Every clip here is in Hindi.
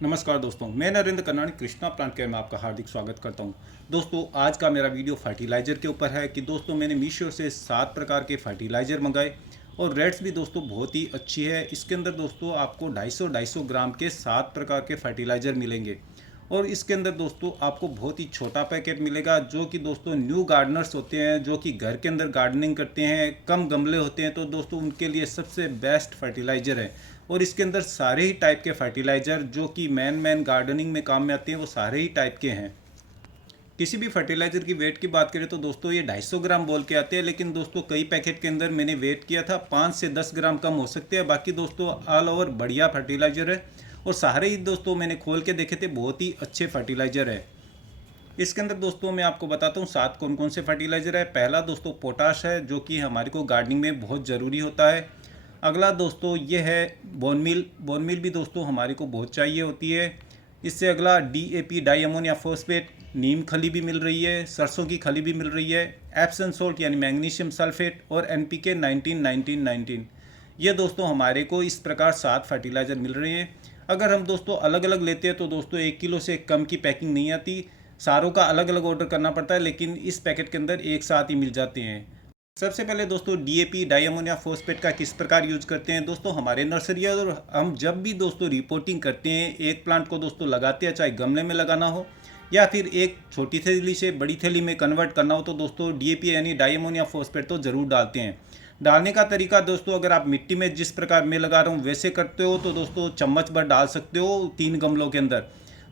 नमस्कार दोस्तों, मैं नरेंद्र कर्नाणी कृष्णा प्लांट केयर में आपका हार्दिक स्वागत करता हूं। दोस्तों, आज का मेरा वीडियो फर्टिलाइज़र के ऊपर है कि दोस्तों मैंने मीशो से 7 प्रकार के फर्टिलाइज़र मंगाए और रेट्स भी दोस्तों बहुत ही अच्छी है। इसके अंदर दोस्तों आपको 250 ग्राम के 7 प्रकार के फर्टिलाइज़र मिलेंगे और इसके अंदर दोस्तों आपको बहुत ही छोटा पैकेट मिलेगा, जो कि दोस्तों न्यू गार्डनर्स होते हैं, जो कि घर के अंदर गार्डनिंग करते हैं, कम गमले होते हैं, तो दोस्तों उनके लिए सबसे बेस्ट फर्टिलाइज़र है। और इसके अंदर सारे ही टाइप के फर्टिलाइज़र जो कि मैन गार्डनिंग में काम में आते हैं, वो सारे ही टाइप के हैं। किसी भी फर्टिलाइज़र की वेट की बात करें तो दोस्तों ये 250 ग्राम बोल के आते हैं, लेकिन दोस्तों कई पैकेट के अंदर मैंने वेट किया था 5 से 10 ग्राम कम हो सकते हैं। बाकी दोस्तों ऑल ओवर बढ़िया फर्टिलाइज़र है और सारे ही दोस्तों मैंने खोल के देखे थे, बहुत ही अच्छे फर्टिलाइज़र है। इसके अंदर दोस्तों मैं आपको बताता हूँ 7 कौन कौन से फर्टिलाइज़र है। पहला दोस्तों पोटाश है, जो कि हमारे को गार्डनिंग में बहुत ज़रूरी होता है। अगला दोस्तों ये है बोन मिल भी दोस्तों हमारे को बहुत चाहिए होती है। इससे अगला DAP डाई अमोनिया फॉस्फेट, नीम खली भी मिल रही है, सरसों की खली भी मिल रही है, एप्सम सॉल्ट यानी मैग्नीशियम सल्फेट और NPK 19 ये दोस्तों हमारे को इस प्रकार 7 फर्टिलाइज़र मिल रहे हैं। अगर हम दोस्तों अलग अलग लेते हैं तो दोस्तों 1 किलो से कम की पैकिंग नहीं आती, सारों का अलग अलग ऑर्डर करना पड़ता है, लेकिन इस पैकेट के अंदर एक साथ ही मिल जाते हैं। सबसे पहले दोस्तों DAP डाई अमोनिया फॉस्फेट का किस प्रकार यूज करते हैं। दोस्तों हमारे नर्सरी और हम जब भी दोस्तों रिपोर्टिंग करते हैं, एक प्लांट को दोस्तों लगाते हैं, चाहे गमले में लगाना हो या फिर एक छोटी थैली से बड़ी थैली में कन्वर्ट करना हो, तो दोस्तों DAP यानी डाई अमोनिया फॉस्फेट तो ज़रूर डालते हैं। डालने का तरीका दोस्तों, अगर आप मिट्टी में जिस प्रकार मैं लगा रहा हूँ वैसे करते हो तो दोस्तों चम्मच भर डाल सकते हो 3 गमलों के अंदर।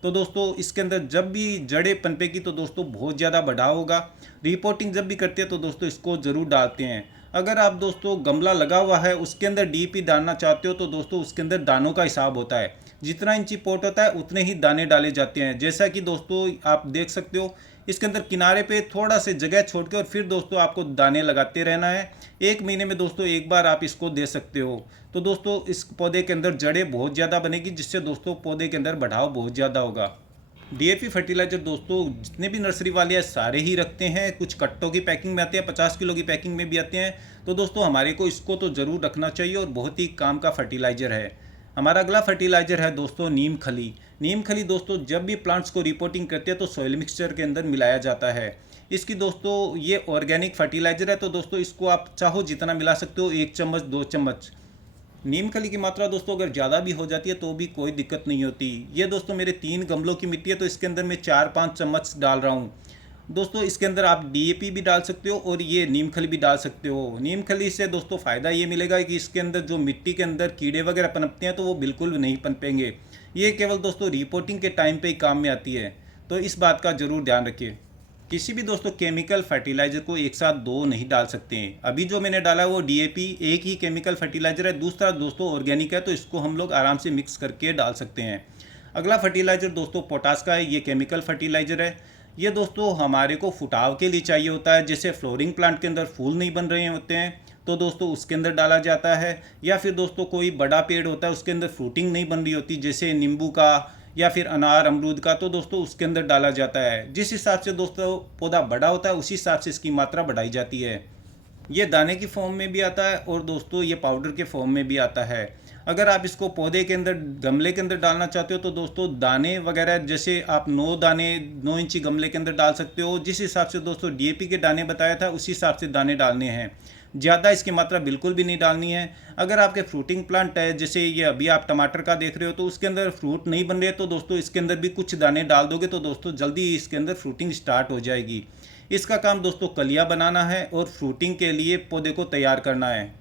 तो दोस्तों इसके अंदर जब भी जड़ें पनपेगी तो दोस्तों बहुत ज़्यादा बढ़ाव होगा। रिपोर्टिंग जब भी करते हैं तो दोस्तों इसको ज़रूर डालते हैं। अगर आप दोस्तों गमला लगा हुआ है उसके अंदर DAP डालना चाहते हो तो दोस्तों उसके अंदर दानों का हिसाब होता है, जितना इंची पॉट होता है उतने ही दाने डाले जाते हैं। जैसा कि दोस्तों आप देख सकते हो, इसके अंदर किनारे पे थोड़ा से जगह छोड़ के और फिर दोस्तों आपको दाने लगाते रहना है। 1 महीने में दोस्तों एक बार आप इसको दे सकते हो। तो दोस्तों इस पौधे के अंदर जड़ें बहुत ज़्यादा बनेगी, जिससे दोस्तों पौधे के अंदर बढ़ाव बहुत ज़्यादा होगा। DAP फर्टिलाइज़र दोस्तों जितने भी नर्सरी वाले हैं सारे ही रखते हैं, कुछ कट्टों की पैकिंग में आते हैं, 50 किलो की पैकिंग में भी आते हैं। तो दोस्तों हमारे को इसको तो ज़रूर रखना चाहिए और बहुत ही काम का फर्टिलाइज़र है। हमारा अगला फर्टिलाइज़र है दोस्तों नीम खली। नीम खली दोस्तों जब भी प्लांट्स को रिपोर्टिंग करते हैं तो सॉइल मिक्सचर के अंदर मिलाया जाता है। इसकी दोस्तों ये ऑर्गेनिक फर्टिलाइज़र है, तो दोस्तों इसको आप चाहो जितना मिला सकते हो, 1 चम्मच 2 चम्मच। नीम खली की मात्रा दोस्तों अगर ज़्यादा भी हो जाती है तो भी कोई दिक्कत नहीं होती। ये दोस्तों मेरे 3 गमलों की मिट्टी है, तो इसके अंदर मैं 4-5 चम्मच डाल रहा हूँ। दोस्तों इसके अंदर आप DAP भी डाल सकते हो और ये नीम खली भी डाल सकते हो। नीम खली से दोस्तों फ़ायदा ये मिलेगा कि इसके अंदर जो मिट्टी के अंदर कीड़े वगैरह पनपते हैं तो वो बिल्कुल नहीं पनपेंगे। ये केवल दोस्तों रिपोर्टिंग के टाइम पे ही काम में आती है, तो इस बात का ज़रूर ध्यान रखिए। किसी भी दोस्तों केमिकल फर्टिलाइज़र को एक साथ 2 नहीं डाल सकते हैं। अभी जो मैंने डाला है वो DAP एक ही केमिकल फर्टिलाइज़र है, दूसरा दोस्तों ऑर्गेनिक है, तो इसको हम लोग आराम से मिक्स करके डाल सकते हैं। अगला फर्टिलाइज़र दोस्तों पोटास का है, ये केमिकल फर्टिलाइज़र है। ये दोस्तों हमारे को फुटाव के लिए चाहिए होता है, जैसे फ्लोरिंग प्लांट के अंदर फूल नहीं बन रहे होते हैं तो दोस्तों उसके अंदर डाला जाता है, या फिर दोस्तों कोई बड़ा पेड़ होता है उसके अंदर फ्रूटिंग नहीं बन रही होती, जैसे नींबू का या फिर अनार अमरूद का, तो दोस्तों उसके अंदर डाला जाता है। जिस हिसाब से दोस्तों पौधा बड़ा होता है उसी हिसाब से इसकी मात्रा बढ़ाई जाती है। ये दाने की फॉर्म में भी आता है और दोस्तों ये पाउडर के फॉर्म में भी आता है। अगर आप इसको पौधे के अंदर गमले के अंदर डालना चाहते हो तो दोस्तों दाने वगैरह जैसे आप 9 दाने 9 इंची गमले के अंदर डाल सकते हो। जिस हिसाब से दोस्तों DAP के दाने बताया था उसी हिसाब से दाने डालने हैं, ज़्यादा इसकी मात्रा बिल्कुल भी नहीं डालनी है। अगर आपके फ्रूटिंग प्लांट है, जैसे ये अभी आप टमाटर का देख रहे हो, तो उसके अंदर फ्रूट नहीं बन रहे तो दोस्तों इसके अंदर भी कुछ दाने डाल दोगे तो दोस्तों जल्दी ही इसके अंदर फ्रूटिंग स्टार्ट हो जाएगी। इसका काम दोस्तों कलियां बनाना है और फ्रूटिंग के लिए पौधे को तैयार करना है।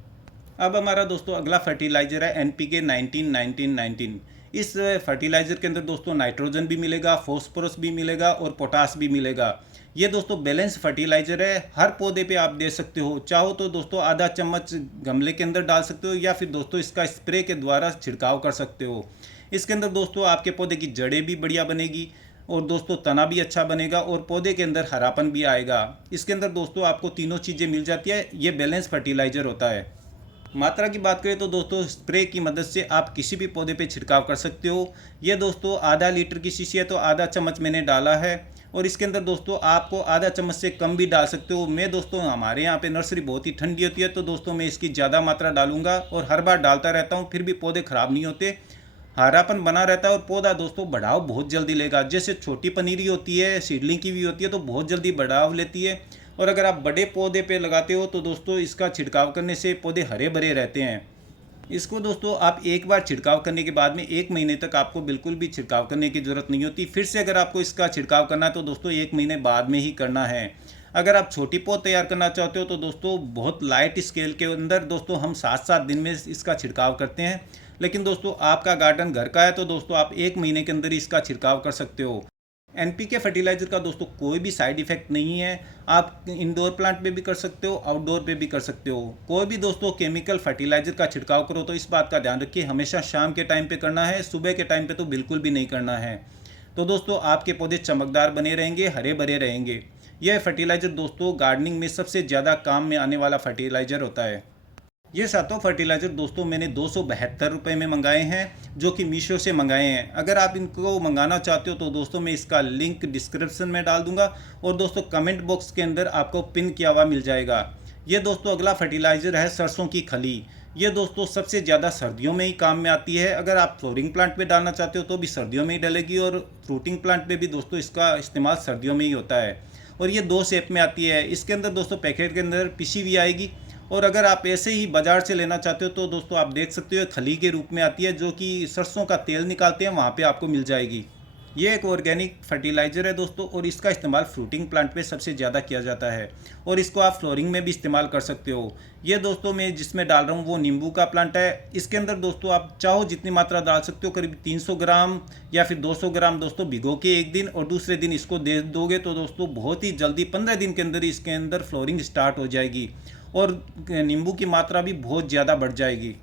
अब हमारा दोस्तों अगला फर्टिलाइज़र है NPK 19 इस फर्टिलाइज़र के अंदर दोस्तों नाइट्रोजन भी मिलेगा, फॉस्फोरस भी मिलेगा और पोटास भी मिलेगा। ये दोस्तों बैलेंस फर्टिलाइज़र है, हर पौधे पे आप दे सकते हो। चाहो तो दोस्तों आधा चम्मच गमले के अंदर डाल सकते हो या फिर दोस्तों इसका स्प्रे के द्वारा छिड़काव कर सकते हो। इसके अंदर दोस्तों आपके पौधे की जड़ें भी बढ़िया बनेगी और दोस्तों तना भी अच्छा बनेगा और पौधे के अंदर हरापन भी आएगा। इसके अंदर दोस्तों आपको तीनों चीज़ें मिल जाती है। ये बैलेंस फर्टिलाइज़र होता है। मात्रा की बात करें तो दोस्तों स्प्रे की मदद से आप किसी भी पौधे पे छिड़काव कर सकते हो। ये दोस्तों आधा लीटर की शीशी है तो आधा चम्मच मैंने डाला है और इसके अंदर दोस्तों आपको आधा चम्मच से कम भी डाल सकते हो। मैं दोस्तों हमारे यहाँ पे नर्सरी बहुत ही ठंडी होती है तो दोस्तों मैं इसकी ज़्यादा मात्रा डालूंगा और हर बार डालता रहता हूँ, फिर भी पौधे ख़राब नहीं होते। हरापन बना रहता है और पौधा दोस्तों बढ़ाव बहुत जल्दी लेगा। जैसे छोटी पनीरी होती है, सीडलिंग की भी होती है, तो बहुत जल्दी बढ़ाव लेती है। और अगर आप बड़े पौधे पे लगाते हो तो दोस्तों इसका छिड़काव करने से पौधे हरे भरे रहते हैं। इसको दोस्तों आप एक बार छिड़काव करने के बाद में 1 महीने तक आपको बिल्कुल भी छिड़काव करने की ज़रूरत नहीं होती। फिर से अगर आपको इसका छिड़काव करना है तो दोस्तों 1 महीने बाद में ही करना है। अगर आप छोटी पौध तैयार करना चाहते हो तो दोस्तों बहुत लाइट स्केल के अंदर दोस्तों हम 7-7 दिन में इसका छिड़काव करते हैं। लेकिन दोस्तों आपका गार्डन घर का है तो दोस्तों आप 1 महीने के अंदर ही इसका छिड़काव कर सकते हो। एनपीके फर्टिलाइज़र का दोस्तों कोई भी साइड इफ़ेक्ट नहीं है। आप इंडोर प्लांट पे भी कर सकते हो, आउटडोर पे भी कर सकते हो। कोई भी दोस्तों केमिकल फर्टिलाइज़र का छिड़काव करो तो इस बात का ध्यान रखिए, हमेशा शाम के टाइम पे करना है, सुबह के टाइम पे तो बिल्कुल भी नहीं करना है। तो दोस्तों आपके पौधे चमकदार बने रहेंगे, हरे भरे रहेंगे। यह फर्टिलाइज़र दोस्तों गार्डनिंग में सबसे ज़्यादा काम में आने वाला फर्टिलाइज़र होता है। ये सातों फर्टिलाइज़र दोस्तों मैंने 272 रुपये में मंगाए हैं, जो कि मीशो से मंगाए हैं। अगर आप इनको मंगाना चाहते हो तो दोस्तों मैं इसका लिंक डिस्क्रिप्शन में डाल दूंगा और दोस्तों कमेंट बॉक्स के अंदर आपको पिन किया हुआ मिल जाएगा। ये दोस्तों अगला फर्टिलाइज़र है सरसों की खली। ये दोस्तों सबसे ज़्यादा सर्दियों में ही काम में आती है। अगर आप फ्लोरिंग प्लांट में डालना चाहते हो तो भी सर्दियों में ही डलेगी और फ्रूटिंग प्लांट में भी दोस्तों इसका इस्तेमाल सर्दियों में ही होता है। और ये 2 शेप में आती है। इसके अंदर दोस्तों पैकेट के अंदर पिसी हुई आएगी। और अगर आप ऐसे ही बाज़ार से लेना चाहते हो तो दोस्तों आप देख सकते हो खली के रूप में आती है, जो कि सरसों का तेल निकालते हैं वहाँ पे आपको मिल जाएगी। ये एक ऑर्गेनिक फर्टिलाइज़र है दोस्तों और इसका इस्तेमाल फ्रूटिंग प्लांट पे सबसे ज़्यादा किया जाता है और इसको आप फ्लोरिंग में भी इस्तेमाल कर सकते हो। ये दोस्तों मैं जिसमें डाल रहा हूँ वो नींबू का प्लांट है। इसके अंदर दोस्तों आप चाहो जितनी मात्रा डाल सकते हो, करीब 300 ग्राम या फिर 200 ग्राम दोस्तों भिगो के एक दिन और दूसरे दिन इसको दे दोगे तो दोस्तों बहुत ही जल्दी 15 दिन के अंदर इसके अंदर फ्लोरिंग स्टार्ट हो जाएगी और नींबू की मात्रा भी बहुत ज़्यादा बढ़ जाएगी।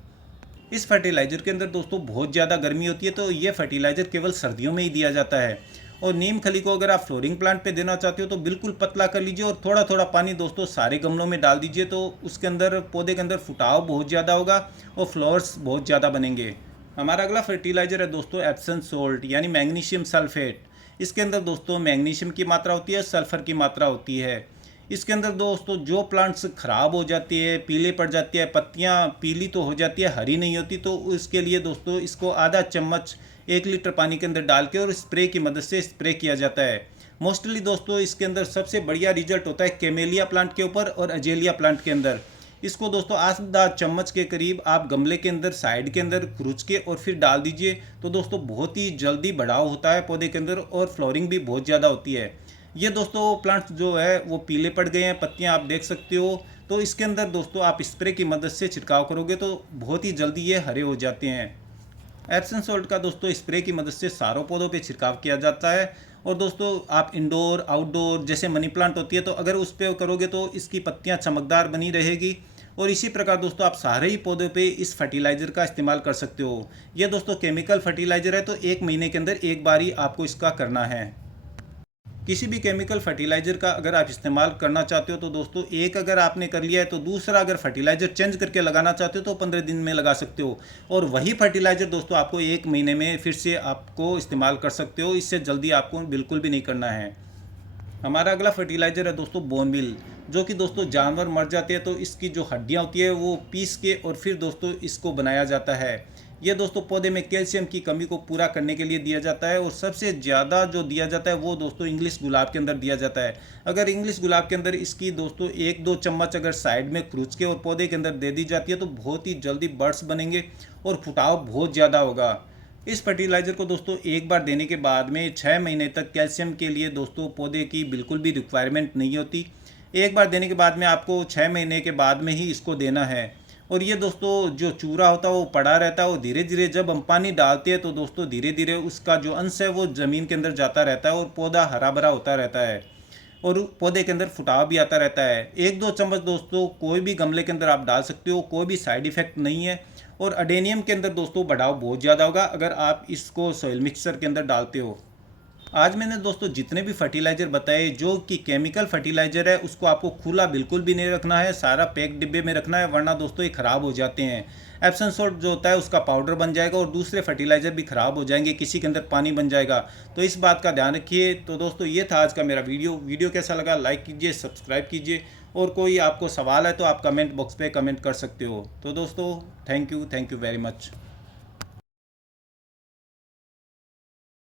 इस फर्टिलाइज़र के अंदर दोस्तों बहुत ज़्यादा गर्मी होती है तो ये फर्टिलाइज़र केवल सर्दियों में ही दिया जाता है। और नीम खली को अगर आप फ्लोरिंग प्लांट पे देना चाहते हो तो बिल्कुल पतला कर लीजिए और थोड़ा थोड़ा पानी दोस्तों सारे गमलों में डाल दीजिए, तो उसके अंदर पौधे के अंदर फुटाव बहुत ज़्यादा होगा और फ्लावर्स बहुत ज़्यादा बनेंगे। हमारा अगला फर्टिलाइज़र है दोस्तों एप्सम सोल्ट यानी मैग्नीशियम सल्फेट। इसके अंदर दोस्तों मैग्नीशियम की मात्रा होती है, सल्फ़र की मात्रा होती है। इसके अंदर दोस्तों जो प्लांट्स ख़राब हो जाती है, पीले पड़ जाती है, पत्तियां पीली तो हो जाती है, हरी नहीं होती, तो उसके लिए दोस्तों इसको आधा चम्मच 1 लीटर पानी के अंदर डाल के और स्प्रे की मदद से स्प्रे किया जाता है। मोस्टली दोस्तों इसके अंदर सबसे बढ़िया रिजल्ट होता है कैमेलिया प्लांट के ऊपर और अजेलिया प्लांट के अंदर। इसको दोस्तों आधा चम्मच के करीब आप गमले के अंदर साइड के अंदर खुरच के और फिर डाल दीजिए, तो दोस्तों बहुत ही जल्दी बढ़ाव होता है पौधे के अंदर और फ्लोरिंग भी बहुत ज़्यादा होती है। ये दोस्तों प्लांट्स जो है वो पीले पड़ गए हैं, पत्तियां आप देख सकते हो, तो इसके अंदर दोस्तों आप स्प्रे की मदद से छिड़काव करोगे तो बहुत ही जल्दी ये हरे हो जाते हैं। एप्सम सॉल्ट का दोस्तों स्प्रे की मदद से सारों पौधों पे छिड़काव किया जाता है। और दोस्तों आप इंडोर आउटडोर जैसे मनी प्लांट होती है तो अगर उस पर करोगे तो इसकी पत्तियां चमकदार बनी रहेगी। और इसी प्रकार दोस्तों आप सारे ही पौधों पे इस फर्टिलाइज़र का इस्तेमाल कर सकते हो। ये दोस्तों केमिकल फर्टिलाइज़र है तो 1 महीने के अंदर एक बार ही आपको इसका करना है। किसी भी केमिकल फर्टिलाइज़र का अगर आप इस्तेमाल करना चाहते हो तो दोस्तों एक अगर आपने कर लिया है तो दूसरा अगर फर्टिलाइज़र चेंज करके लगाना चाहते हो तो 15 दिन में लगा सकते हो और वही फर्टिलाइज़र दोस्तों आपको 1 महीने में फिर से आपको इस्तेमाल कर सकते हो। इससे जल्दी आपको बिल्कुल भी नहीं करना है। हमारा अगला फर्टिलाइज़र है दोस्तों बोन मिल, जो कि दोस्तों जानवर मर जाते हैं तो इसकी जो हड्डियाँ होती है वो पीस के और फिर दोस्तों इसको बनाया जाता है। ये दोस्तों पौधे में कैल्शियम की कमी को पूरा करने के लिए दिया जाता है और सबसे ज़्यादा जो दिया जाता है वो दोस्तों इंग्लिश गुलाब के अंदर दिया जाता है। अगर इंग्लिश गुलाब के अंदर इसकी दोस्तों 1-2 चम्मच अगर साइड में खुरच के और पौधे के अंदर दे दी जाती है तो बहुत ही जल्दी बर्ड्स बनेंगे और फुटाव बहुत ज़्यादा होगा। इस फर्टिलाइज़र को दोस्तों एक बार देने के बाद में 6 महीने तक कैल्शियम के लिए दोस्तों पौधे की बिल्कुल भी रिक्वायरमेंट नहीं होती। एक बार देने के बाद में आपको 6 महीने के बाद में ही इसको देना है। और ये दोस्तों जो चूरा होता है वो पड़ा रहता है और धीरे धीरे जब हम पानी डालते हैं तो दोस्तों धीरे धीरे उसका जो अंश है वो ज़मीन के अंदर जाता रहता है और पौधा हरा भरा होता रहता है और पौधे के अंदर फुटाव भी आता रहता है। 1-2 चम्मच दोस्तों कोई भी गमले के अंदर आप डाल सकते हो, कोई भी साइड इफ़ेक्ट नहीं है। और अडेनियम के अंदर दोस्तों बढ़ाव बहुत ज़्यादा होगा अगर आप इसको सॉइल मिक्सर के अंदर डालते हो। आज मैंने दोस्तों जितने भी फर्टिलाइज़र बताए जो कि केमिकल फर्टिलाइज़र है उसको आपको खुला बिल्कुल भी नहीं रखना है, सारा पैक डिब्बे में रखना है, वरना दोस्तों ये ख़राब हो जाते हैं। एप्सम सॉल्ट जो होता है उसका पाउडर बन जाएगा और दूसरे फर्टिलाइज़र भी ख़राब हो जाएंगे, किसी के अंदर पानी बन जाएगा, तो इस बात का ध्यान रखिए। तो दोस्तों ये था आज का मेरा वीडियो कैसा लगा लाइक कीजिए, सब्सक्राइब कीजिए और कोई आपको सवाल है तो आप कमेंट बॉक्स पे कमेंट कर सकते हो। तो दोस्तों थैंक यू वेरी मच।